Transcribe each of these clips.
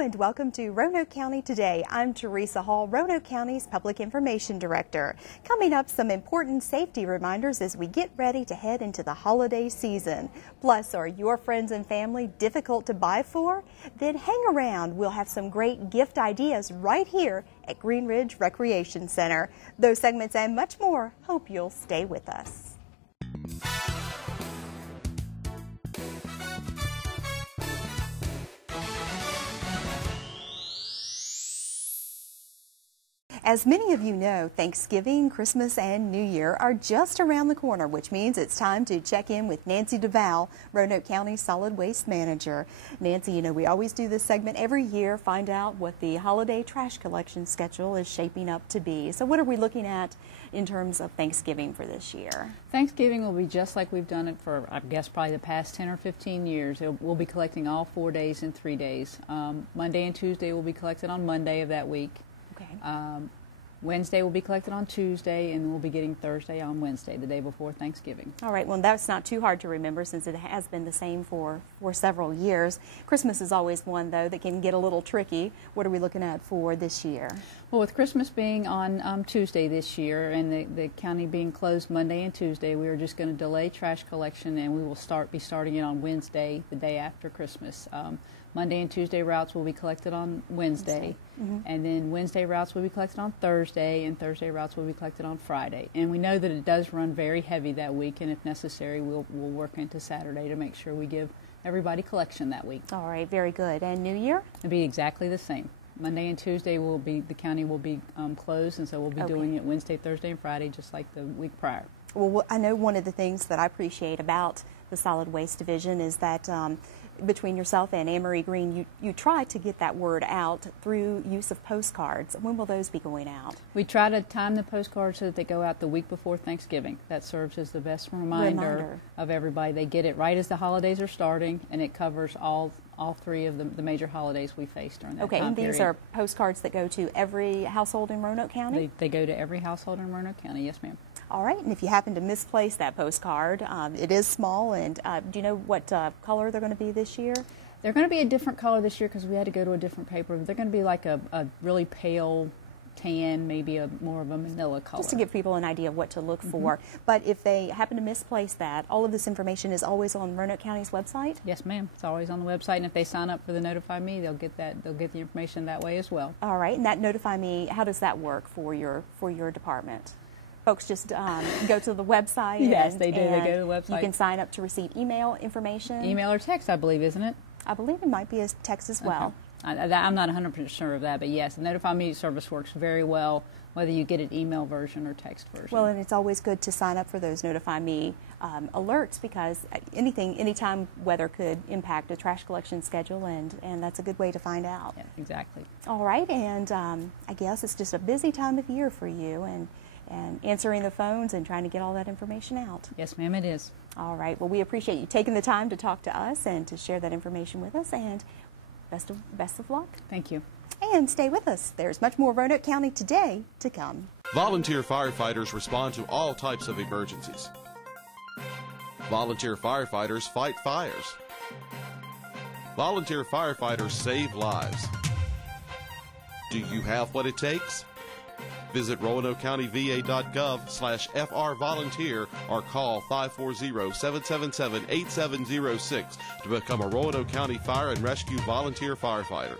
and welcome to Roanoke County Today. I'm Teresa Hall, Roanoke County's Public Information Director. Coming up, some important safety reminders as we get ready to head into the holiday season. Plus, are your friends and family difficult to buy for? Then hang around. We'll have some great gift ideas right here at Green Ridge Recreation Center. Those segments and much more. Hope you'll stay with us. As many of you know, Thanksgiving, Christmas, and New Year are just around the corner, which means it's time to check in with Nancy DeVal, Roanoke County Solid Waste Manager. Nancy, you know, we always do this segment every year, find out what the holiday trash collection schedule is shaping up to be. So what are we looking at in terms of Thanksgiving for this year? Thanksgiving will be just like we've done it for, I guess, probably the past 10 or 15 years. We'll be collecting all 4 days and 3 days. Monday and Tuesday will be collected on Monday of that week. Okay. Wednesday will be collected on Tuesday, and we'll be getting Thursday on Wednesday, the day before Thanksgiving. All right, well, that's not too hard to remember since it has been the same for several years. Christmas is always one, though, that can get a little tricky. What are we looking at for this year? Well, with Christmas being on Tuesday this year and the county being closed Monday and Tuesday, we are just going to delay trash collection, and we will be starting it on Wednesday, the day after Christmas. Monday and Tuesday routes will be collected on Wednesday, and then Wednesday routes will be collected on Thursday, and Thursday routes will be collected on Friday. And we know that it does run very heavy that week, and if necessary, we'll work into Saturday to make sure we give everybody collection that week. All right, very good. And New Year? It'll be exactly the same. Monday and Tuesday the county will be closed, and so we'll be doing it Wednesday, Thursday, and Friday, just like the week prior. Well, I know one of the things that I appreciate about the Solid Waste Division is that between yourself and Anne-Marie Green, you try to get that word out through use of postcards. When will those be going out? We try to time the postcards so that they go out the week before Thanksgiving. That serves as the best reminder of everybody. They get it right as the holidays are starting, and it covers all three of the major holidays we face during that time period. These are postcards that go to every household in Roanoke County? They go to every household in Roanoke County, yes, ma'am. All right, and if you happen to misplace that postcard, it is small, and do you know what color they're going to be this year? They're going to be a different color this year because we had to go to a different paper. They're going to be like a really pale tan, maybe more of a manila color. Just to give people an idea of what to look for. But if they happen to misplace that, all of this information is always on Roanoke County's website? Yes, ma'am. It's always on the website, and if they sign up for the Notify Me, they'll get the information that way as well. All right, and that Notify Me, how does that work for your department? Folks just go to the website? Yes, they do. They go to the website. You can sign up to receive email information? Email or text, I believe, isn't it? I believe it might be a text as well. Okay. I'm not 100% sure of that, but yes, the Notify Me service works very well, whether you get an email version or text version. Well, and it's always good to sign up for those Notify Me alerts because anytime weather could impact a trash collection schedule, and that's a good way to find out. Yeah, exactly. All right, and I guess it's just a busy time of year for you, and answering the phones and trying to get all that information out. Yes, ma'am, it is. All right. Well, we appreciate you taking the time to talk to us and to share that information with us, and best of luck. Thank you. And stay with us. There's much more Roanoke County Today to come. Volunteer firefighters respond to all types of emergencies. Volunteer firefighters fight fires. Volunteer firefighters save lives. Do you have what it takes? Visit RoanokeCountyVA.gov/FRVolunteer or call 540-777-8706 to become a Roanoke County Fire and Rescue volunteer firefighter.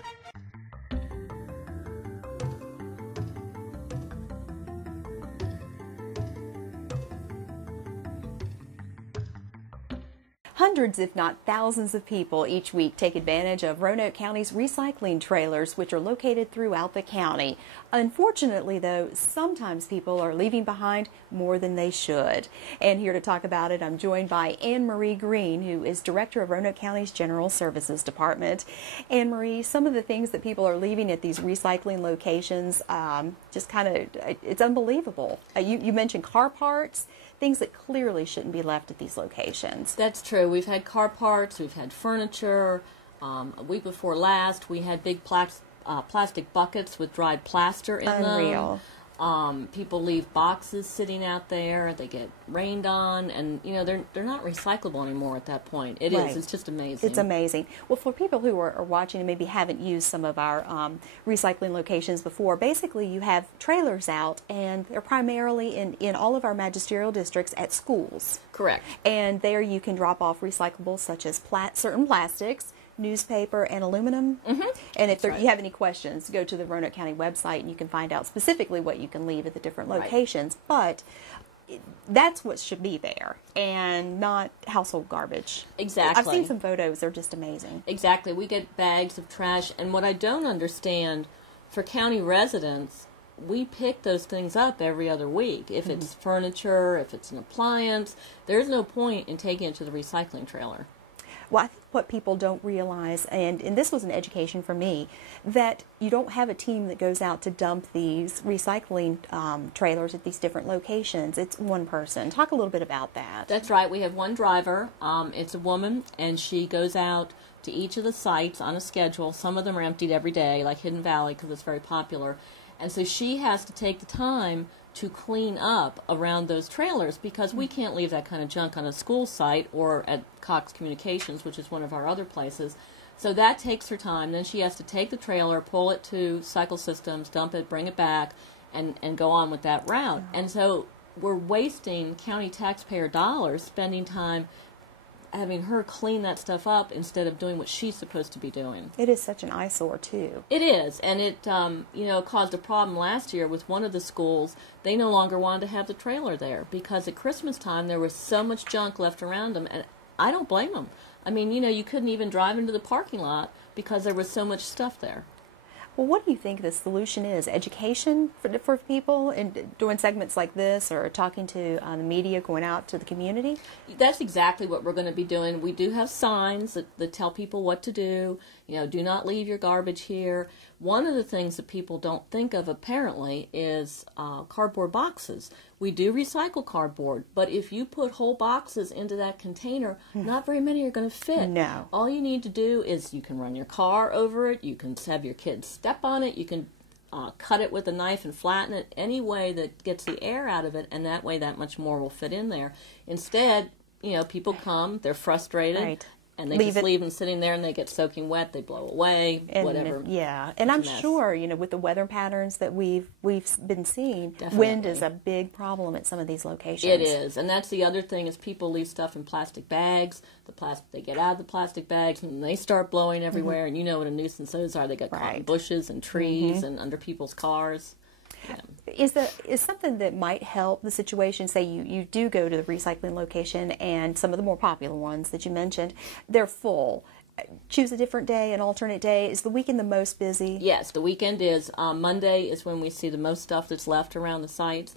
Hundreds, if not thousands of people each week take advantage of Roanoke County's recycling trailers, which are located throughout the county. Unfortunately, though, sometimes people are leaving behind more than they should. And here to talk about it, I'm joined by Anne-Marie Green, who is Director of Roanoke County's General Services Department. Anne-Marie, some of the things that people are leaving at these recycling locations, just kind of, it's unbelievable. You mentioned car parts. Things that clearly shouldn't be left at these locations. That's true. We've had car parts, we've had furniture. A week before last, we had big plastic buckets with dried plaster in them. People leave boxes sitting out there. They get rained on, and they're not recyclable anymore at that point. It Right. is. It's just amazing. It's amazing. Well, for people who are watching and maybe haven't used some of our recycling locations before, basically you have trailers out, and they're primarily in all of our magisterial districts at schools. Correct. And there you can drop off recyclables such as certain plastics, newspaper, and aluminum. And if you have any questions, go to the Roanoke County website and you can find out specifically what you can leave at the different locations. But that's what should be there, and not household garbage. Exactly. I've seen some photos. They're just amazing. Exactly. We get bags of trash, and what I don't understand, for county residents, we pick those things up every other week. If it's furniture, if it's an appliance, there's no point in taking it to the recycling trailer. Well, I think what people don't realize, and this was an education for me, that you don't have a team that goes out to dump these recycling trailers at these different locations. It's one person. Talk a little bit about that. That's right. We have one driver. It's a woman, and she goes out to each of the sites on a schedule. Some of them are emptied every day, like Hidden Valley, because it's very popular. And so she has to take the time to clean up around those trailers, because we can't leave that kind of junk on a school site or at Cox Communications, which is one of our other places. So that takes her time. Then she has to take the trailer, pull it to Cycle Systems, dump it, bring it back, and go on with that route. And so we're wasting county taxpayer dollars spending time having her clean that stuff up instead of doing what she's supposed to be doing. It is such an eyesore, too. It is, and it caused a problem last year with one of the schools. They no longer wanted to have the trailer there because at Christmas time there was so much junk left around them, and I don't blame them. I mean, you couldn't even drive into the parking lot because there was so much stuff there. Well, what do you think the solution is? Education for people, and doing segments like this, or talking to the media, going out to the community? That's exactly what we're going to be doing. We do have signs that tell people what to do. Do not leave your garbage here. One of the things that people don't think of, apparently, is cardboard boxes. We do recycle cardboard, but if you put whole boxes into that container, not very many are going to fit. No. All you need to do is you can run your car over it, you can have your kids step on it, you can cut it with a knife and flatten it any way that gets the air out of it, and that way that much more will fit in there. Instead, people come, they're frustrated. Right. And they just leave them sitting there, and they get soaking wet. They blow away, whatever. Yeah, and I'm sure, with the weather patterns that we've been seeing, Definitely. Wind is a big problem at some of these locations. It is, and that's the other thing is people leave stuff in plastic bags. They get out of the plastic bags, and they start blowing everywhere. And you know what a nuisance those are. They get caught in bushes and trees and under people's cars. Is something that might help the situation? Say you do go to the recycling location, and some of the more popular ones that you mentioned, they're full. Choose a different day, an alternate day. Is the weekend the most busy? Yes, the weekend is. Monday is when we see the most stuff that's left around the sites.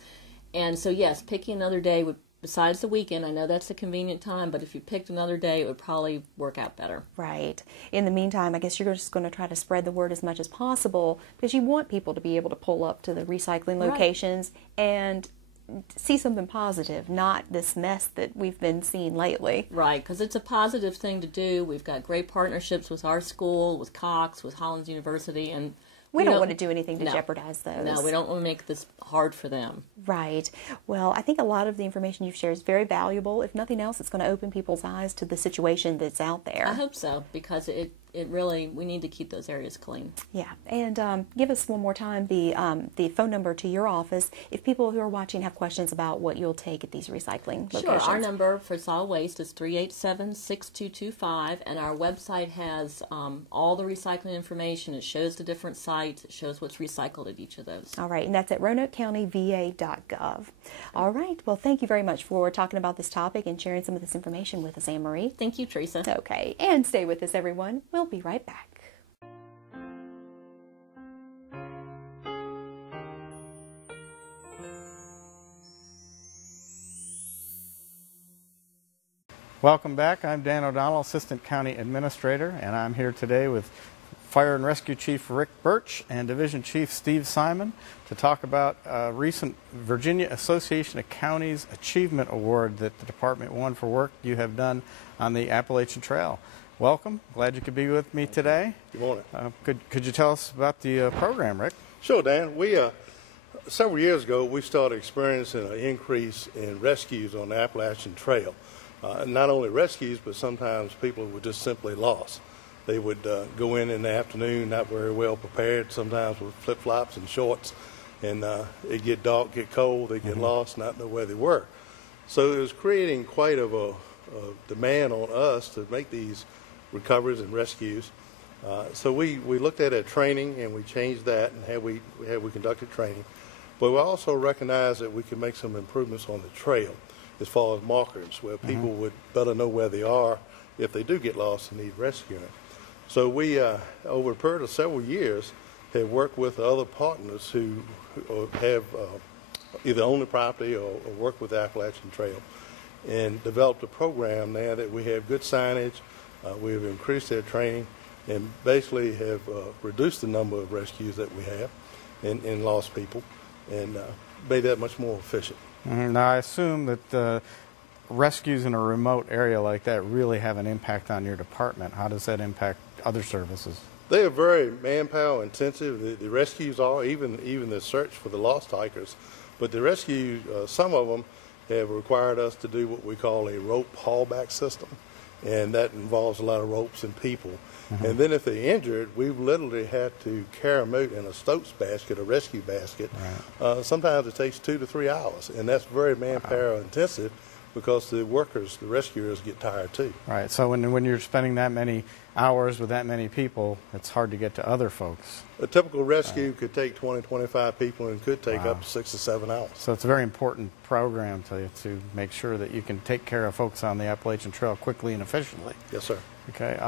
And so, yes, picking another day would, besides the weekend, I know that's a convenient time, but if you picked another day, it would probably work out better. Right. In the meantime, I guess you're just going to try to spread the word as much as possible, because you want people to be able to pull up to the recycling locations and see something positive, not this mess that we've been seeing lately. Right, because it's a positive thing to do. We've got great partnerships with our school, with Cox, with Hollins University, and we don't want to do anything to jeopardize those. No, we don't want to make this hard for them. Right. Well, I think a lot of the information you've shared is very valuable. If nothing else, it's going to open people's eyes to the situation that's out there. I hope so, because it really, we need to keep those areas clean. Yeah. And give us one more time the phone number to your office if people who are watching have questions about what you'll take at these recycling locations. Sure. Our number for solid waste is 387-6225, and our website has all the recycling information. It shows the different sites. It shows what's recycled at each of those. All right, and that's at RoanokeCountyVA.gov. All right. Well, thank you very much for talking about this topic and sharing some of this information with us, Anne Marie. Thank you, Teresa. Okay, and stay with us, everyone. We'll be right back. Welcome back. I'm Dan O'Donnell, Assistant County Administrator, and I'm here today with Fire and Rescue Chief Rick Birch and Division Chief Steve Simon to talk about a recent Virginia Association of Counties Achievement Award that the department won for work you have done on the Appalachian Trail. Welcome. Glad you could be with me today. Good morning. Could you tell us about the program, Rick? Sure, Dan. We Several years ago, we started experiencing an increase in rescues on the Appalachian Trail. Not only rescues, but sometimes people were just simply lost. They would go in the afternoon, not very well prepared, sometimes with flip-flops and shorts, and it get dark, get cold, they get lost, not know where they were. So it was creating quite of a demand on us to make these recoveries and rescues. So we looked at a training, and we changed that, and we conducted training. But we also recognized that we could make some improvements on the trail as far as markers, where people would better know where they are if they do get lost and need rescuing. So we, over a period of several years, have worked with other partners who have either owned the property or work with the Appalachian Trail, and developed a program now that we have good signage, we have increased their training, and basically have reduced the number of rescues that we have and lost people, and made that much more efficient. Now, I assume that rescues in a remote area like that really have an impact on your department. How does that impact other services? They are very manpower intensive. The rescues are, even the search for the lost hikers. But the rescue, some of them have required us to do what we call a rope haulback system, and that involves a lot of ropes and people. And then if they're injured, we've literally had to carry them out in a Stokes basket, a rescue basket. Right. Sometimes it takes 2 to 3 hours, and that's very manpower intensive, because the workers, the rescuers, get tired too. Right. So when you're spending that many hours with that many people, it's hard to get to other folks. A typical rescue could take 20, 25 people, and could take up to 6 to 7 hours. So it's a very important program to make sure that you can take care of folks on the Appalachian Trail quickly and efficiently. Yes, sir. Okay.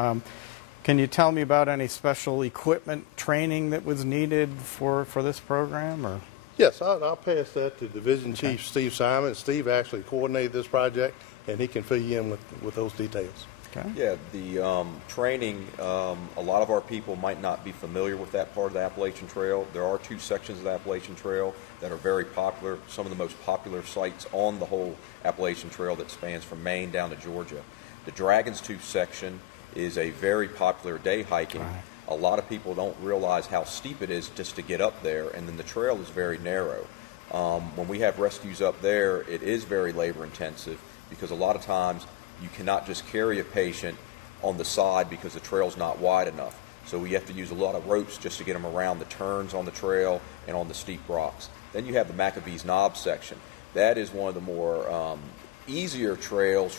Can you tell me about any special equipment training that was needed for this program? Or? Yes, I'll pass that to Division Chief Steve Simon. Steve actually coordinated this project, and he can fill you in with those details. Okay. Yeah, the training, a lot of our people might not be familiar with that part of the Appalachian Trail. There are 2 sections of the Appalachian Trail that are very popular, some of the most popular sites on the whole Appalachian Trail that spans from Maine down to Georgia. The Dragon's Tooth section is a very popular day hiking. Right. A lot of people don't realize how steep it is just to get up there, and then the trail is very narrow. When we have rescues up there, it is very labor intensive, because a lot of times you cannot just carry a patient on the side because the trail's not wide enough. So we have to use a lot of ropes just to get them around the turns on the trail and on the steep rocks. Then you have the Maccabee's Knob section. That is one of the more easier trails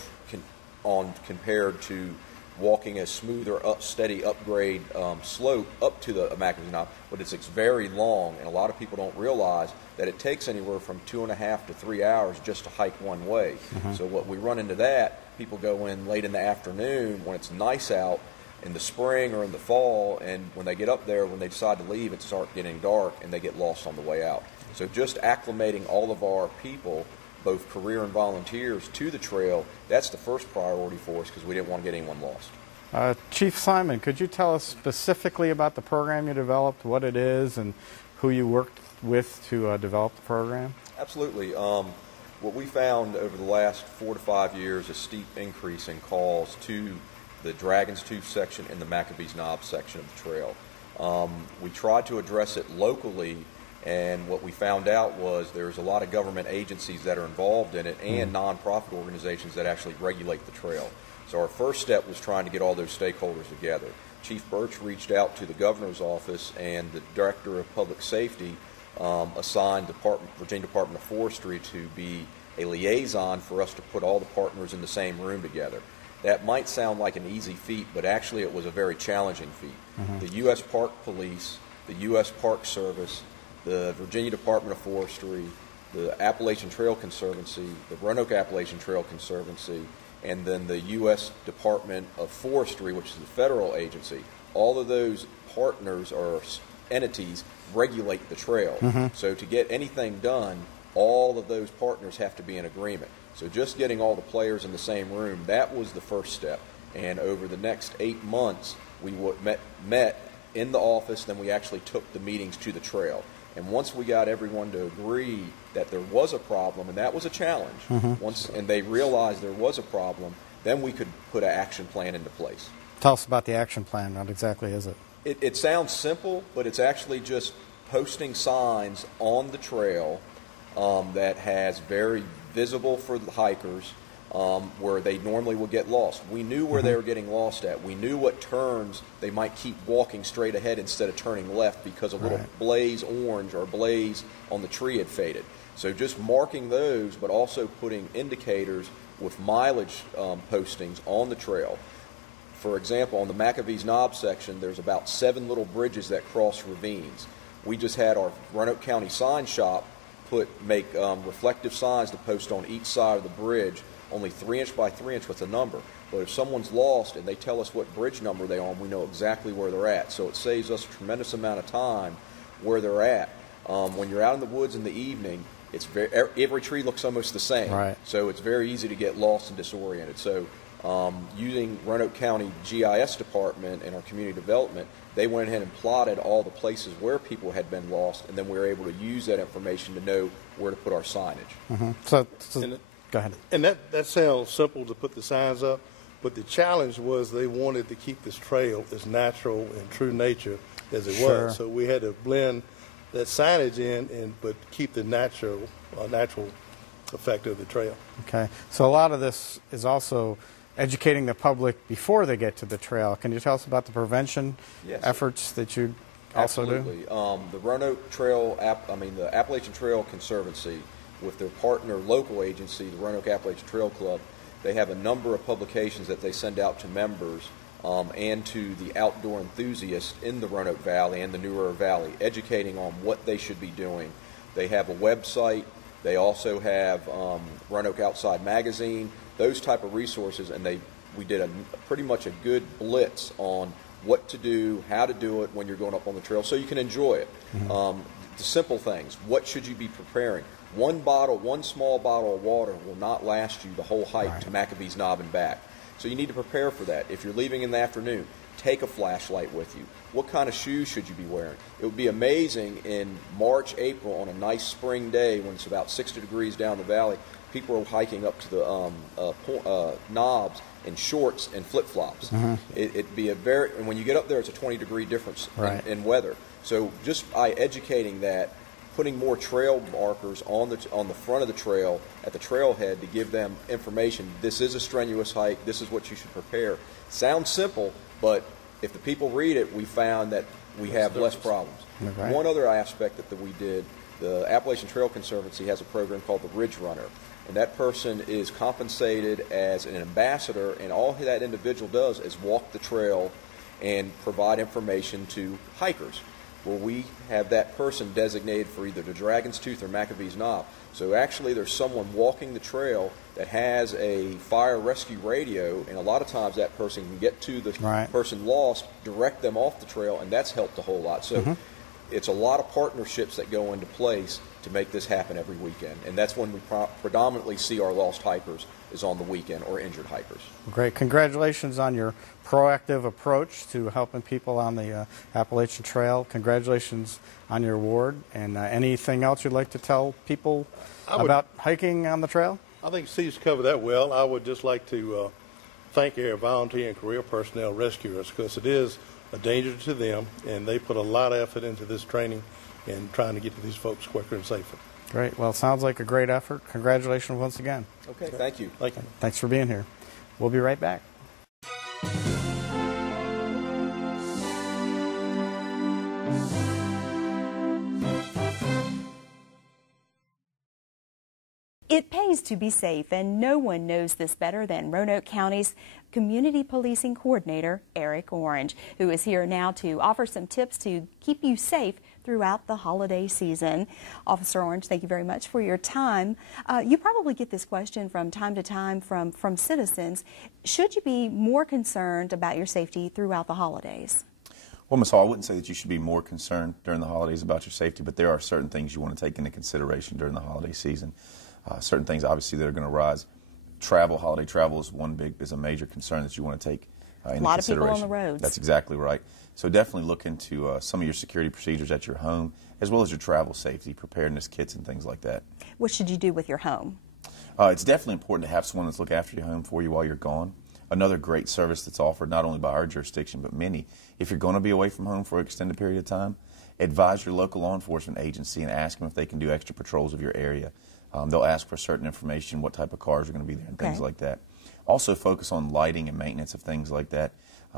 compared to walking a smoother, steady upgrade slope up to the Maccabee's Knob, but it's very long, and a lot of people don't realize that it takes anywhere from 2.5 to 3 hours just to hike one way. So what we run into that, people go in late in the afternoon when it's nice out in the spring or in the fall, and when they get up there, when they decide to leave, it starts getting dark, and they get lost on the way out. So just acclimating all of our people, both career and volunteers, to the trail, that's the first priority for us, because we didn't want to get anyone lost. Chief Simon, could you tell us specifically about the program you developed, what it is, and who you worked with to develop the program? Absolutely. What we found over the last 4 to 5 years, a steep increase in calls to the Dragon's Tooth section and the Maccabee's Knob section of the trail. We tried to address it locally, and what we found out was there's a lot of government agencies that are involved in it, and nonprofit organizations that actually regulate the trail. So our first step was trying to get all those stakeholders together. Chief Birch reached out to the governor's office, and the director of public safety assigned Virginia Department of Forestry to be a liaison for us to put all the partners in the same room together. That might sound like an easy feat, but actually it was a very challenging feat. The U.S. Park Police, the U.S. Park Service, the Virginia Department of Forestry, the Appalachian Trail Conservancy, the Roanoke Appalachian Trail Conservancy, and then the U.S. Department of Forestry, which is the federal agency. All of those partners or entities regulate the trail. So to get anything done, all of those partners have to be in agreement. So just getting all the players in the same room, that was the first step. And over the next 8 months, we met in the office, then we actually took the meetings to the trail. And once we got everyone to agree that there was a problem, and that was a challenge, and they realized there was a problem, then we could put an action plan into place. Tell us about the action plan. What exactly is it? It sounds simple, but it's actually just posting signs on the trail that has very visible for the hikers where they normally would get lost. We knew where they were getting lost at. We knew what turns they might keep walking straight ahead instead of turning left because a little blaze orange or blaze on the tree had faded. So just marking those, but also putting indicators with mileage postings on the trail. For example, on the McAvee's Knob section, there's about 7 little bridges that cross ravines. We just had our Roanoke County sign shop make reflective signs to post on each side of the bridge, only 3 inch by 3 inch with a number. But if someone's lost and they tell us what bridge number they're on, we know exactly where they're at. So it saves us a tremendous amount of time where they're at. When you're out in the woods in the evening, every tree looks almost the same. Right. So it's very easy to get lost and disoriented. So using Roanoke County GIS department and our community development, they went ahead and plotted all the places where people had been lost, and then we were able to use that information to know where to put our signage. So go ahead. And that sounds simple to put the signs up, but the challenge was they wanted to keep this trail as natural and true nature as it was. So we had to blend that signage in, but keep the natural effect of the trail. Okay. So a lot of this is also educating the public before they get to the trail. Can you tell us about the prevention efforts that you also do? Absolutely. The Roanoke Trail, the Appalachian Trail Conservancy, with their partner local agency, the Roanoke Appalachian Trail Club, they have a number of publications that they send out to members and to the outdoor enthusiasts in the Roanoke Valley and the New River Valley, educating on what they should be doing. They have a website. They also have Roanoke Outside Magazine, those type of resources, and we did pretty much a good blitz on what to do, how to do it when you're going up on the trail so you can enjoy it. The simple things. What should you be preparing? One small bottle of water will not last you the whole hike to McAvee's Knob and back. So you need to prepare for that. If you're leaving in the afternoon, take a flashlight with you. What kind of shoes should you be wearing? It would be amazing in March, April, on a nice spring day when it's about 60 degrees down the valley, people are hiking up to the knobs in shorts and flip-flops. It'd be and when you get up there, it's a 20-degree difference in weather. So just by educating that, putting more trail markers on the front of the trail at the trailhead to give them information. This is a strenuous hike. This is what you should prepare. Sounds simple, but if the people read it, we found that we have less problems. One other aspect that we did, the Appalachian Trail Conservancy has a program called the Ridge Runner, and that person is compensated as an ambassador, and all that individual does is walk the trail and provide information to hikers. Well, we have that person designated for either the Dragon's Tooth or McAvee's Knob. So actually there's someone walking the trail that has a fire rescue radio, and a lot of times that person can get to the person lost, direct them off the trail, and that's helped a whole lot. So it's a lot of partnerships that go into place to make this happen every weekend, and that's when we predominantly see our lost hikers is on the weekend or injured hikers. Great. Congratulations on your proactive approach to helping people on the Appalachian Trail. Congratulations on your award. And anything else you'd like to tell people about hiking on the trail? I think Steve's covered that well. I would just like to thank our volunteer and career personnel rescuers, because it is a danger to them, and they put a lot of effort into this training and trying to get to these folks quicker and safer. Great. Well, it sounds like a great effort. Congratulations once again. Okay, thank you. Thank you. Thanks for being here. We'll be right back. It pays to be safe, and no one knows this better than Roanoke County's Community Policing Coordinator, Eric Orange, who is here now to offer some tips to keep you safe throughout the holiday season. Officer Orange, thank you very much for your time. You probably get this question from time to time from citizens. Should you be more concerned about your safety throughout the holidays? Well, Ms. Hall, I wouldn't say that you should be more concerned during the holidays about your safety, but there are certain things you want to take into consideration during the holiday season. Certain things, obviously, that are going to rise. Holiday travel is a major concern that you want to take into consideration. A lot of people on the roads. That's exactly right. So definitely look into some of your security procedures at your home, as well as your travel safety, preparedness kits, and things like that. What should you do with your home? It's definitely important to have someone that's look after your home for you while you're gone. Another great service that's offered not only by our jurisdiction, but many, if you're going to be away from home for an extended period of time, advise your local law enforcement agency and ask them if they can do extra patrols of your area. They'll ask for certain information, what type of cars are going to be there and things like that. Also focus on lighting and maintenance of things like that.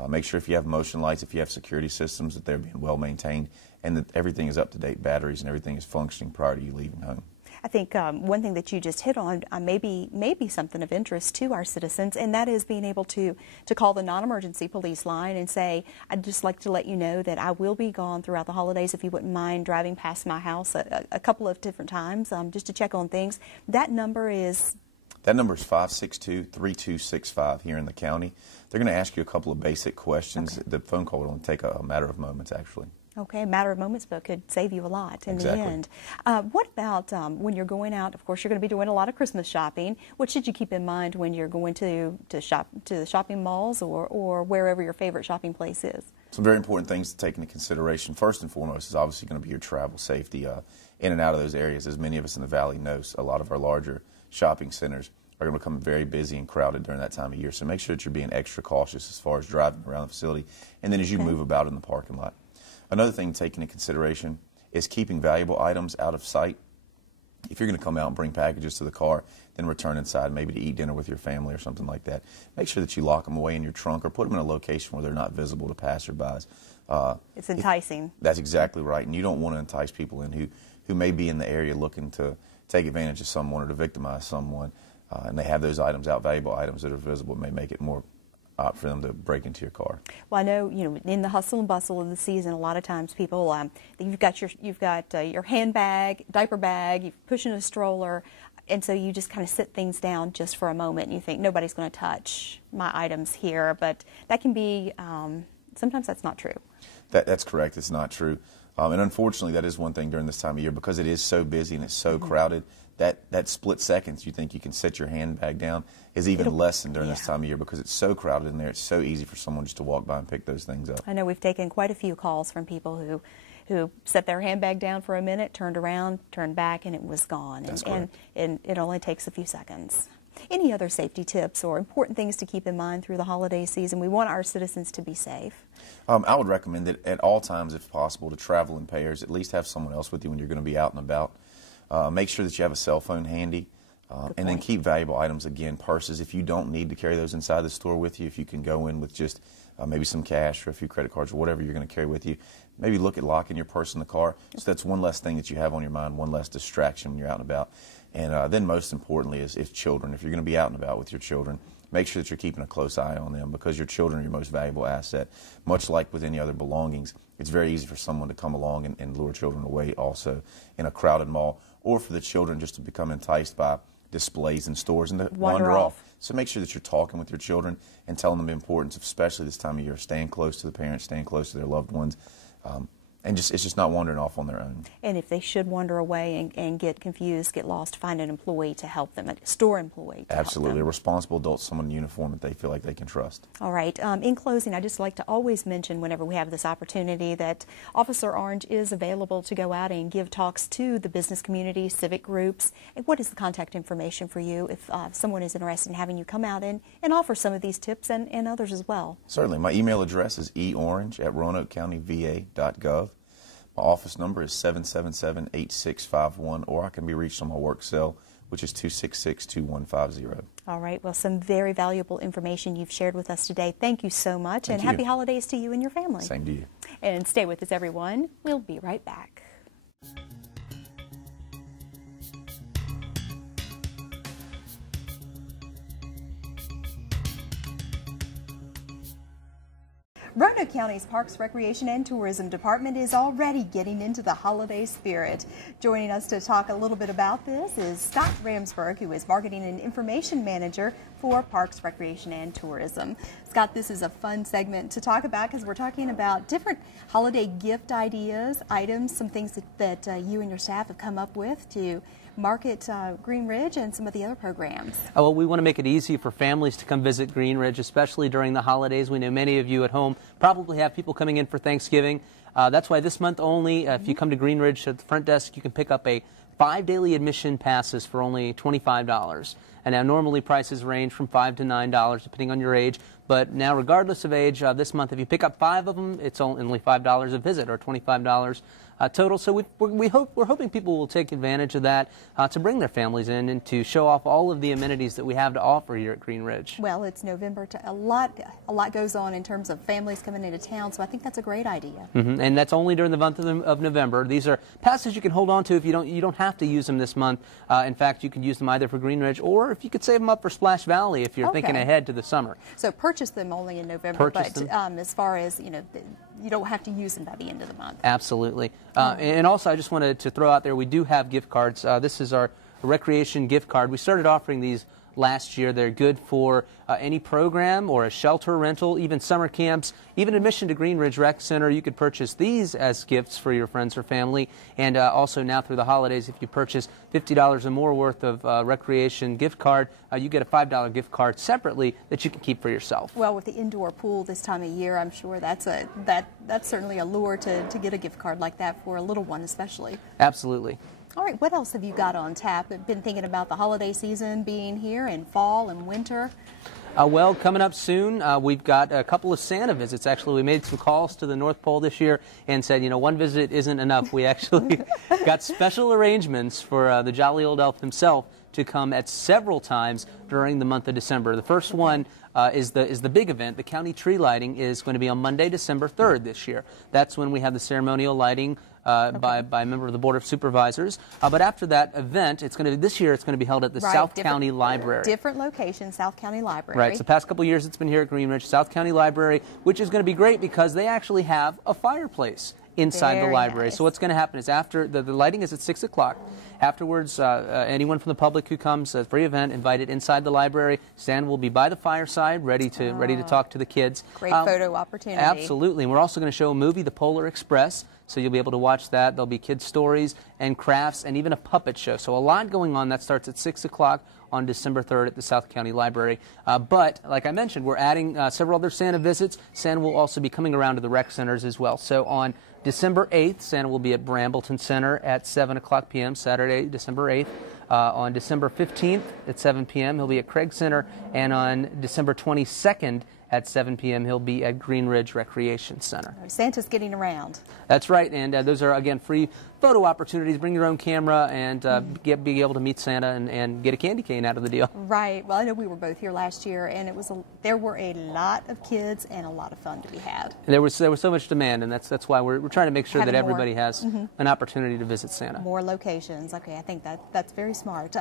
Make sure if you have motion lights, if you have security systems, that they're being well maintained and that everything is up to date, batteries and everything is functioning prior to you leaving home. I think one thing that you just hit on may be something of interest to our citizens, and that is being able to call the non-emergency police line and say, I'd just like to let you know that I will be gone throughout the holidays if you wouldn't mind driving past my house a couple of different times just to check on things. That number is 562-3265 here in the county. They're going to ask you a couple of basic questions. The phone call will only take a matter of moments, actually. Okay, a matter of moments, but could save you a lot in the end. What about when you're going out? Of course, you're going to be doing a lot of Christmas shopping. What should you keep in mind when you're going to the shopping malls or wherever your favorite shopping place is? Some very important things to take into consideration. First and foremost is obviously going to be your travel safety in and out of those areas. As many of us in the Valley know, a lot of our larger shopping centers are going to become very busy and crowded during that time of year. So make sure that you're being extra cautious as far as driving around the facility and then as you move about in the parking lot. Another thing to take into consideration is keeping valuable items out of sight. If you're going to come out and bring packages to the car, then return inside maybe to eat dinner with your family or something like that. Make sure that you lock them away in your trunk or put them in a location where they're not visible to passerbys. It's enticing. That's exactly right, and you don't want to entice people in who may be in the area looking to take advantage of someone or to victimize someone, and they have those items out, valuable items that are visible. It may make it more opt for them to break into your car. Well, I know, in the hustle and bustle of the season, a lot of times people, you've got your handbag, diaper bag, you're pushing a stroller, and so you just kind of sit things down just for a moment, and you think nobody's going to touch my items here, but that can be sometimes that's not true. That's correct. It's not true, and unfortunately, that is one thing during this time of year because it is so busy and it's so crowded. That split seconds you think you can set your handbag down is even less than during this time of year because it's so crowded in there. It's so easy for someone just to walk by and pick those things up. I know we've taken quite a few calls from people who set their handbag down for a minute, turned around, turned back, and it was gone. That's and it only takes a few seconds. Any other safety tips or important things to keep in mind through the holiday season? We want our citizens to be safe. I would recommend that at all times, if possible, to travel in pairs. At least have someone else with you when you're going to be out and about. Make sure that you have a cell phone handy, and then keep valuable items, again, purses. If you don't need to carry those inside the store with you, if you can go in with just maybe some cash or a few credit cards or whatever you're going to carry with you, maybe look at locking your purse in the car. So that's one less thing that you have on your mind, one less distraction when you're out and about. And then most importantly is children. If you're going to be out and about with your children, make sure that you're keeping a close eye on them because your children are your most valuable asset. Much like with any other belongings, it's very easy for someone to come along and lure children away also in a crowded mall, or for the children just to become enticed by displays in stores and to wander off. So make sure that you're talking with your children and telling them the importance of, especially this time of year, staying close to the parents, staying close to their loved ones, and it's just not wandering off on their own. And if they should wander away and get confused, get lost, find an employee to help them, a store employee to Absolutely. help them. A responsible adult, someone in uniform that they feel like they can trust. All right. In closing, I just like to always mention whenever we have this opportunity that Officer Orange is available to go out and give talks to the business community, civic groups. And what is the contact information for you if someone is interested in having you come out and offer some of these tips and others as well? Certainly. My email address is eorange@roanokecountyva.gov. My office number is 777-8651, or I can be reached on my work cell, which is 266-2150. All right. Well, some very valuable information you've shared with us today. Thank you so much, Thank and you. happy holidays to you and your family. Same to you. And stay with us, everyone. We'll be right back. Roanoke County's Parks, Recreation, and Tourism Department is already getting into the holiday spirit. Joining us to talk a little bit about this is Scott Ramsberg, who is Marketing and Information Manager for Parks, Recreation, and Tourism. Scott, this is a fun segment to talk about because we're talking about different holiday gift ideas, items, some things that you and your staff have come up with to market Green Ridge and some of the other programs. Well, we want to make it easy for families to come visit Green Ridge, especially during the holidays. We know many of you at home probably have people coming in for Thanksgiving. That's why this month only, if you come to Green Ridge at the front desk, you can pick up a 5 daily admission passes for only $25. And now normally prices range from $5 to $9 depending on your age. But now regardless of age, this month if you pick up 5 of them, it's only $5 a visit or $25 total. So we're hoping people will take advantage of that to bring their families in and to show off all of the amenities that we have to offer here at Green Ridge. Well, it's November. A lot goes on in terms of families coming into town, so I think that's a great idea. And that's only during the month of November. These are passes you can hold on to if you don't have to use them this month. In fact, you can use them either for Green Ridge or if you could save them up for Splash Valley if you're thinking ahead to the summer. So purchase them only in November, but as far as, you don't have to use them by the end of the month. Absolutely. And also, I just wanted to throw out there, we do have gift cards. This is our recreation gift card. We started offering these last year. They're good for any program or a shelter rental, even summer camps, even admission to Green Ridge Rec Center. You could purchase these as gifts for your friends or family. And also now through the holidays, if you purchase $50 or more worth of recreation gift card, you get a $5 gift card separately that you can keep for yourself. Well, with the indoor pool this time of year, I'm sure that's certainly a lure to get a gift card like that for a little one especially. Absolutely. All right, what else have you got on tap? Been thinking about the holiday season being here and fall and winter? Well, coming up soon, we've got a couple of Santa visits. Actually, we made some calls to the North Pole this year and said, one visit isn't enough. We actually got special arrangements for the jolly old elf himself to come at several times during the month of December. The first one is the big event. The county tree lighting is going to be on Monday, December 3rd this year. That's when we have the ceremonial lighting by a member of the Board of Supervisors. But after that event, this year it's going to be held at the South County Library. Different location, South County Library. Right. So the past couple of years it's been here at Green Ridge, South County Library, which is going to be great because they actually have a fireplace inside the library. Nice. So what's going to happen is after the lighting is at 6 o'clock. Afterwards, anyone from the public who comes, a free event, invited inside the library. Stan will be by the fireside, ready to talk to the kids. Great photo opportunity. Absolutely. And we're also going to show a movie, The Polar Express. So you'll be able to watch that. There'll be kids' stories and crafts and even a puppet show. So a lot going on. That starts at 6 o'clock on December 3rd at the South County Library. But like I mentioned, we're adding several other Santa visits. Santa will also be coming around to the rec centers as well. So on December 8th, Santa will be at Brambleton Center at 7 o'clock p.m., Saturday, December 8th. On December 15th at 7 p.m., he'll be at Craig Center. And on December 22nd at 7 p.m., he'll be at Green Ridge Recreation Center. Santa's getting around. That's right. And those are, again, free photo opportunities. Bring your own camera and be able to meet Santa and get a candy cane out of the deal. Right. Well, I know we were both here last year, and there were a lot of kids and a lot of fun to be had. And there was so much demand, and that's why we're trying to make sure that everybody has an opportunity to visit Santa. More locations. Okay, I think that's very smart.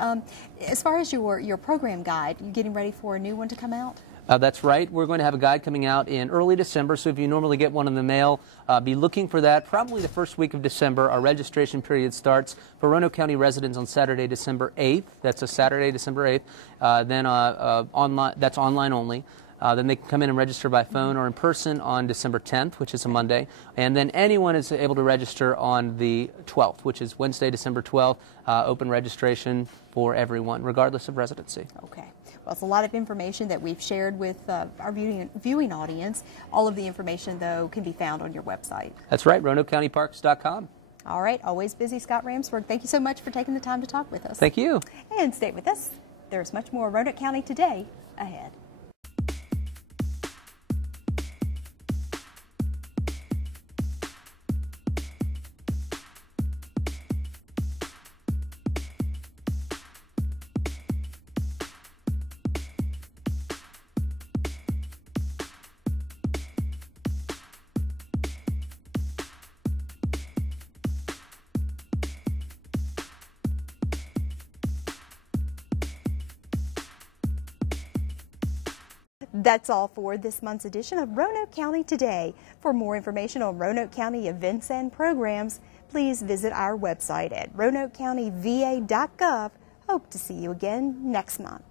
As far as your program guide, you getting ready for a new one to come out? That's right. We're going to have a guide coming out in early December, so if you normally get one in the mail, be looking for that probably the first week of December. Our registration period starts for Roanoke County residents on Saturday, December 8th. That's a Saturday, December 8th. Then online, that's online only. Then they can come in and register by phone or in person on December 10th, which is a Monday. And then anyone is able to register on the 12th, which is Wednesday, December 12th. Open registration for everyone, regardless of residency. Okay. Well, it's a lot of information that we've shared with our viewing audience. All of the information, though, can be found on your website. That's right, RoanokeCountyParks.com. All right. Always busy, Scott Ramsberg. Thank you so much for taking the time to talk with us. Thank you. And stay with us. There's much more Roanoke County Today ahead. That's all for this month's edition of Roanoke County Today. For more information on Roanoke County events and programs, please visit our website at roanokecountyva.gov. Hope to see you again next month.